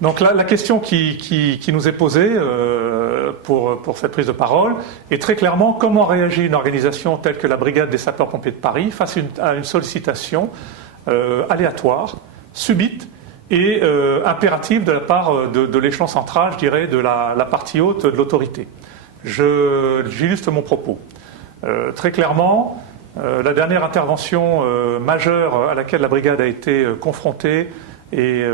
Donc la question qui nous est posée pour cette prise de parole est très clairement comment réagit une organisation telle que la Brigade des sapeurs-pompiers de Paris face à une sollicitation aléatoire, subite et impérative de la part de l'échelon central, je dirais, de la partie haute de l'autorité. J'illustre mon propos. Très clairement, la dernière intervention majeure à laquelle la brigade a été confrontée et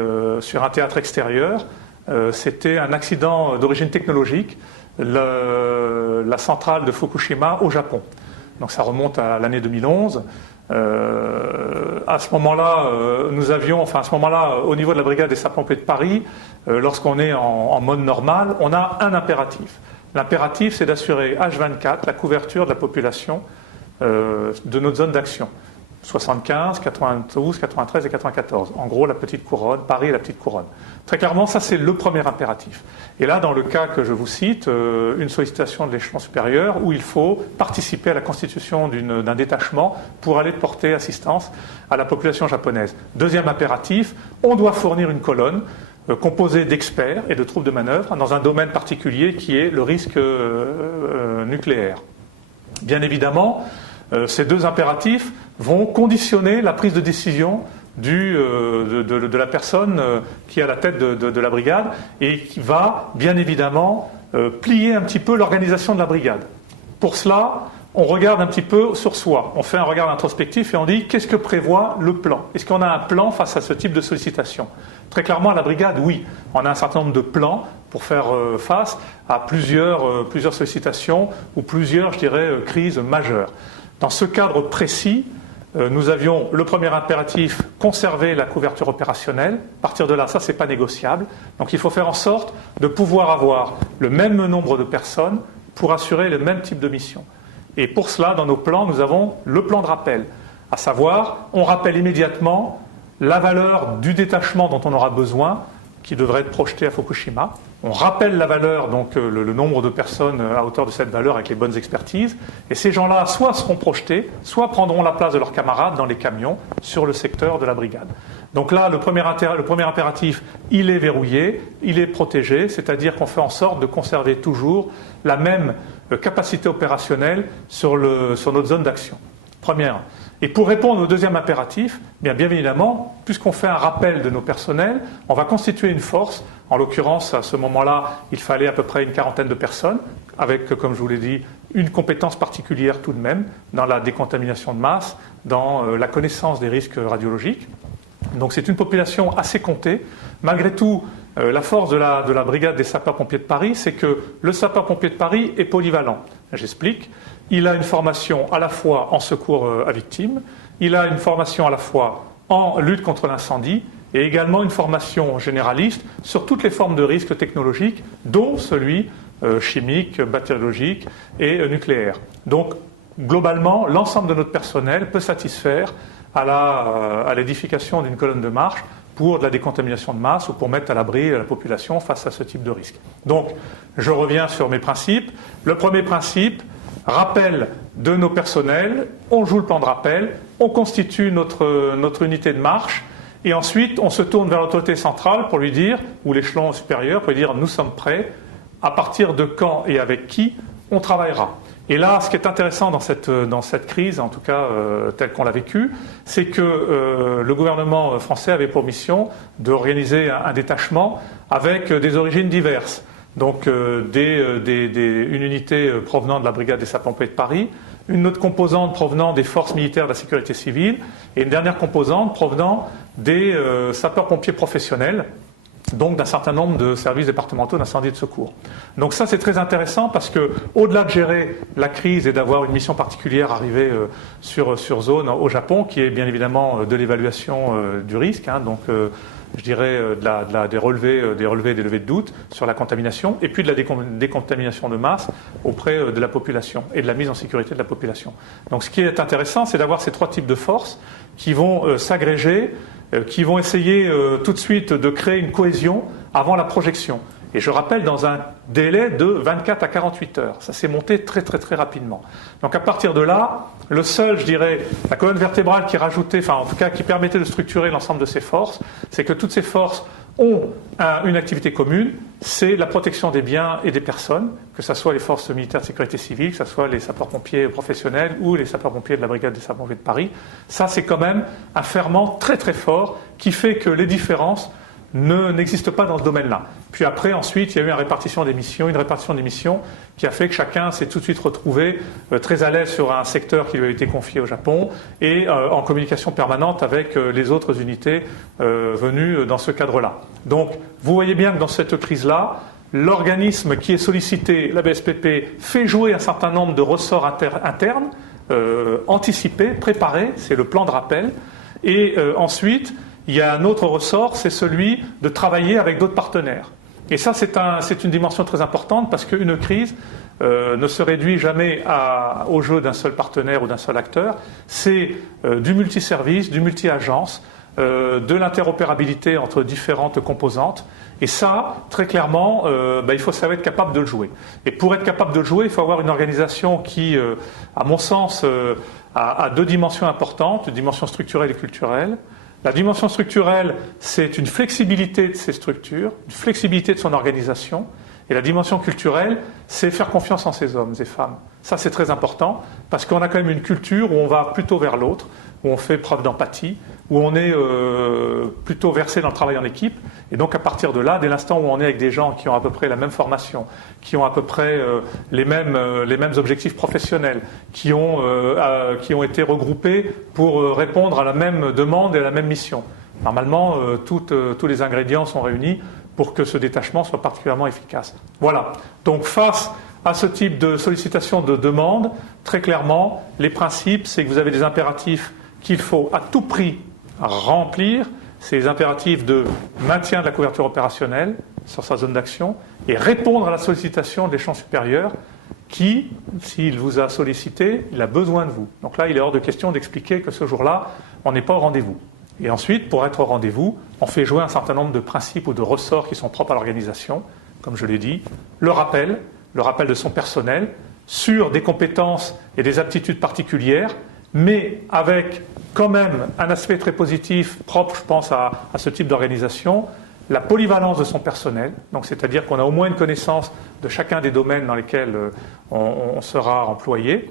sur un théâtre extérieur, c'était un accident d'origine technologique, la centrale de Fukushima au Japon. Donc ça remonte à l'année 2011. À ce moment-là, au niveau de la brigade des sapeurs-pompiers de Paris, lorsqu'on est en mode normal, on a un impératif. L'impératif, c'est d'assurer H24 la couverture de la population de notre zone d'action. 75, 92, 93 et 94. En gros, la petite couronne, Paris et la petite couronne. Très clairement, ça c'est le premier impératif. Et là, dans le cas que je vous cite, une sollicitation de l'échelon supérieur où il faut participer à la constitution d'un détachement pour aller porter assistance à la population japonaise. Deuxième impératif, on doit fournir une colonne composée d'experts et de troupes de manœuvre dans un domaine particulier qui est le risque nucléaire. Bien évidemment, ces deux impératifs vont conditionner la prise de décision de la personne qui est à la tête de la brigade et qui va bien évidemment plier un petit peu l'organisation de la brigade. Pour cela, on regarde un petit peu sur soi, on fait un regard introspectif et on dit qu'est-ce que prévoit le plan? Est-ce qu'on a un plan face à ce type de sollicitation? Très clairement, à la brigade, oui. On a un certain nombre de plans pour faire face à plusieurs sollicitations ou plusieurs, je dirais, crises majeures. Dans ce cadre précis, nous avions le premier impératif, conserver la couverture opérationnelle. À partir de là, ça, c'est pas négociable. Donc il faut faire en sorte de pouvoir avoir le même nombre de personnes pour assurer le même type de mission. Et pour cela, dans nos plans, nous avons le plan de rappel. À savoir, on rappelle immédiatement la valeur du détachement dont on aura besoin, qui devrait être projeté à Fukushima. On rappelle la valeur, donc le nombre de personnes à hauteur de cette valeur avec les bonnes expertises. Et ces gens-là, soit seront projetés, soit prendront la place de leurs camarades dans les camions sur le secteur de la brigade. Donc là, le premier impératif, il est verrouillé, il est protégé, c'est-à-dire qu'on fait en sorte de conserver toujours la même capacité opérationnelle sur notre zone d'action. Première. Et pour répondre au deuxième impératif, bien évidemment, puisqu'on fait un rappel de nos personnels, on va constituer une force. En l'occurrence, à ce moment-là, il fallait à peu près une quarantaine de personnes, avec, comme je vous l'ai dit, une compétence particulière tout de même dans la décontamination de masse, dans la connaissance des risques radiologiques. Donc c'est une population assez comptée. Malgré tout, la force de la brigade des sapeurs-pompiers de Paris, c'est que le sapeur-pompier de Paris est polyvalent. J'explique. Il a une formation à la fois en secours à victimes, il a une formation à la fois en lutte contre l'incendie et également une formation généraliste sur toutes les formes de risques technologiques, dont celui chimique, bactériologique et nucléaire. Donc, globalement, l'ensemble de notre personnel peut satisfaire à l'édification d'une colonne de marche pour de la décontamination de masse ou pour mettre à l'abri la population face à ce type de risque. Donc, je reviens sur mes principes. Le premier principe, rappel de nos personnels, on joue le plan de rappel, on constitue notre unité de marche et ensuite on se tourne vers l'autorité centrale pour lui dire, ou l'échelon supérieur pour lui dire nous sommes prêts, à partir de quand et avec qui on travaillera. Et là, ce qui est intéressant dans cette crise, en tout cas telle qu'on l'a vécue, c'est que le gouvernement français avait pour mission d'organiser un détachement avec des origines diverses. Donc une unité provenant de la brigade des sapeurs-pompiers de Paris, une autre composante provenant des forces militaires de la sécurité civile et une dernière composante provenant des sapeurs-pompiers professionnels, donc d'un certain nombre de services départementaux d'incendie et de secours. Donc ça c'est très intéressant parce que au-delà de gérer la crise et d'avoir une mission particulière arrivée sur zone au Japon, qui est bien évidemment de l'évaluation du risque, donc je dirais des relevés des levées de doute sur la contamination et puis de la décontamination de masse auprès de la population et de la mise en sécurité de la population. Donc ce qui est intéressant, c'est d'avoir ces trois types de forces qui vont s'agréger, qui vont essayer tout de suite de créer une cohésion avant la projection. Et je rappelle, dans un délai de 24 à 48 heures. Ça s'est monté très très très rapidement. Donc à partir de là, le seul, je dirais, la colonne vertébrale qui rajoutait, enfin en tout cas qui permettait de structurer l'ensemble de ces forces, c'est que toutes ces forces ont une activité commune, c'est la protection des biens et des personnes, que ce soit les forces militaires de sécurité civile, que ce soit les sapeurs-pompiers professionnels ou les sapeurs-pompiers de la brigade des sapeurs-pompiers de Paris. Ça, c'est quand même un ferment très très fort qui fait que les différences n'existe pas dans ce domaine-là. Puis après, ensuite, il y a eu une répartition des missions qui a fait que chacun s'est tout de suite retrouvé très à l'aise sur un secteur qui lui a été confié au Japon et en communication permanente avec les autres unités venues dans ce cadre-là. Donc, vous voyez bien que dans cette crise-là, l'organisme qui est sollicité, la BSPP, fait jouer un certain nombre de ressorts internes, anticipés, préparés, c'est le plan de rappel, et ensuite, il y a un autre ressort, c'est celui de travailler avec d'autres partenaires. Et ça, c'est une dimension très importante parce qu'une crise ne se réduit jamais au jeu d'un seul partenaire ou d'un seul acteur. C'est du multiservice, du multi-agence, de l'interopérabilité entre différentes composantes. Et ça, très clairement, il faut savoir être capable de le jouer. Et pour être capable de le jouer, il faut avoir une organisation qui, à mon sens, a deux dimensions importantes, une dimension structurelle et culturelle. La dimension structurelle, c'est une flexibilité de ses structures, une flexibilité de son organisation. Et la dimension culturelle, c'est faire confiance en ses hommes et femmes. Ça, c'est très important, parce qu'on a quand même une culture où on va plutôt vers l'autre, où on fait preuve d'empathie, où on est plutôt versé dans le travail en équipe. Et donc, à partir de là, dès l'instant où on est avec des gens qui ont à peu près la même formation, qui ont à peu près les mêmes objectifs professionnels, qui ont été regroupés pour répondre à la même demande et à la même mission, normalement, tous les ingrédients sont réunis pour que ce détachement soit particulièrement efficace. Voilà. Donc, face à ce type de sollicitation de demande, très clairement, les principes, c'est que vous avez des impératifs qu'il faut à tout prix remplir, c'est les impératifs de maintien de la couverture opérationnelle sur sa zone d'action et répondre à la sollicitation de l'échelon supérieur qui, s'il vous a sollicité, il a besoin de vous. Donc là, il est hors de question d'expliquer que ce jour-là, on n'est pas au rendez-vous. Et ensuite, pour être au rendez-vous, on fait jouer un certain nombre de principes ou de ressorts qui sont propres à l'organisation, comme je l'ai dit, le rappel de son personnel sur des compétences et des aptitudes particulières, mais avec quand même un aspect très positif, propre, je pense, à ce type d'organisation, la polyvalence de son personnel, donc c'est-à-dire qu'on a au moins une connaissance de chacun des domaines dans lesquels on sera employé,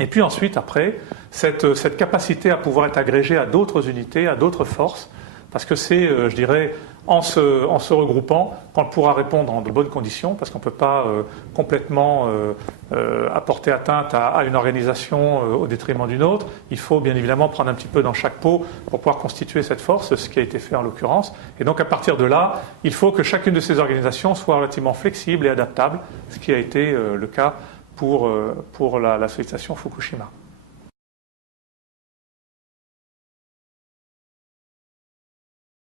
et puis ensuite, après, cette capacité à pouvoir être agrégé à d'autres unités, à d'autres forces, parce que c'est, je dirais, en se regroupant qu'on pourra répondre en de bonnes conditions, parce qu'on ne peut pas complètement apporter atteinte à une organisation au détriment d'une autre. Il faut bien évidemment prendre un petit peu dans chaque pot pour pouvoir constituer cette force, ce qui a été fait en l'occurrence. Et donc à partir de là, il faut que chacune de ces organisations soit relativement flexible et adaptable, ce qui a été le cas pour la sollicitation Fukushima.